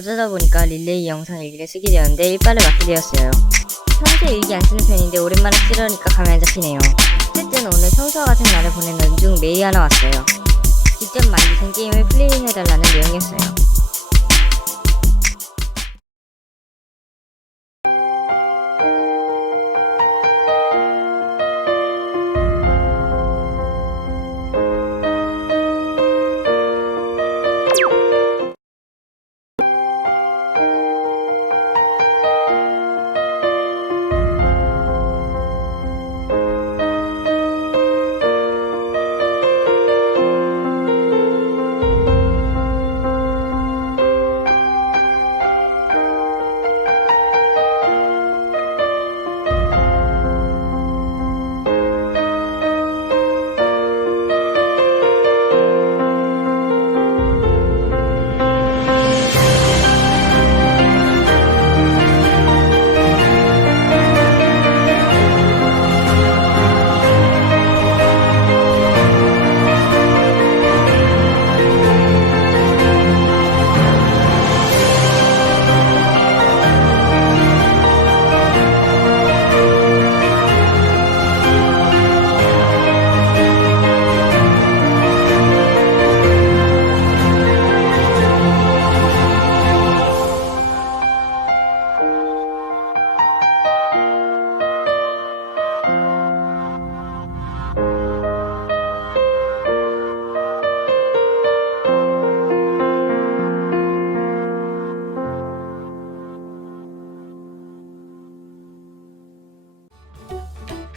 어쩌다 보니까 릴레이 영상 일기를 쓰게 되었는데 일발을 맞게 되었어요. 평소에 일기 안 쓰는 편인데 오랜만에 쓰려니까 감이 안 잡히네요. 어쨌든 오늘 평소와 같은 날을 보내는 중 메일이 하나 왔어요. 직접 만드신 게임을 플레이해달라는 내용이었어요.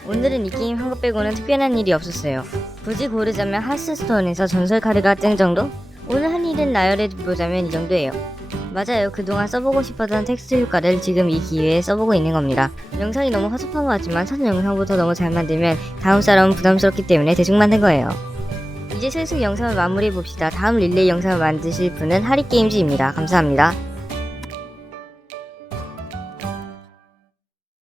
오늘은 이 게임 한 것 빼고는 특별한 일이 없었어요. 굳이 고르자면 하스스톤에서 전설 카드가 뜬 정도? 오늘 한 일은 나열해 보자면 이 정도예요. 맞아요. 그동안 써보고 싶었던 텍스트 효과를 지금 이 기회에 써보고 있는 겁니다. 영상이 너무 허접한 것 같지만 첫 영상부터 너무 잘 만들면 다음 사람은 부담스럽기 때문에 대충 만든 거예요. 이제 슬슬 영상을 마무리해 봅시다. 다음 릴레이 영상을 만드실 분은 하리게임즈입니다. 감사합니다.